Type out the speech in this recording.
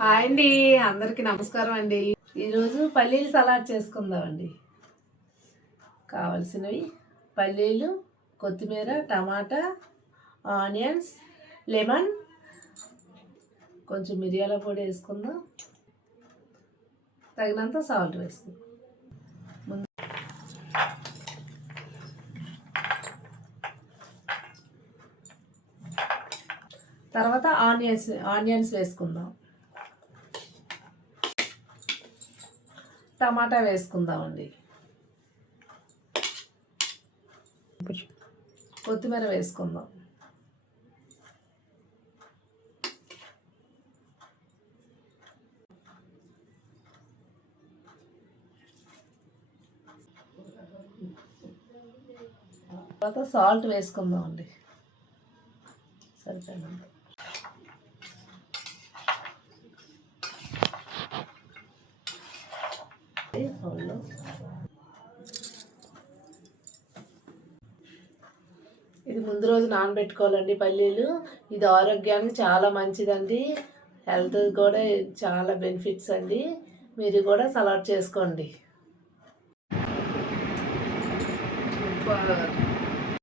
Hi అండి, అందరికీ నమస్కారం అండి. ఈరోజు పల్లీలు సలాడ్ చేసుకుందామండి. కావలసినవి పల్లీలు, కొత్తిమీర, టమాటా, ఆనియన్స్, లెమన్, కొంచెం మిరియాల పొడి వేసుకుందాం, తగినంత సాల్ట్ వేసుకుందాం. తర్వాత ఆనియన్స్ వేసుకుందాం, టమాటా వేసుకుందామండి, కొత్తిమీర వేసుకుందాం, తర్వాత సాల్ట్ వేసుకుందామండి సరిపోయినంత. ఇది ముందు రోజు నానబెట్టుకోవాలండి పల్లీలు. ఇది ఆరోగ్యానికి చాలా మంచిదండి, హెల్త్ కూడా చాలా బెనిఫిట్స్ అండి. మీరు కూడా సలాడ్ చేసుకోండి.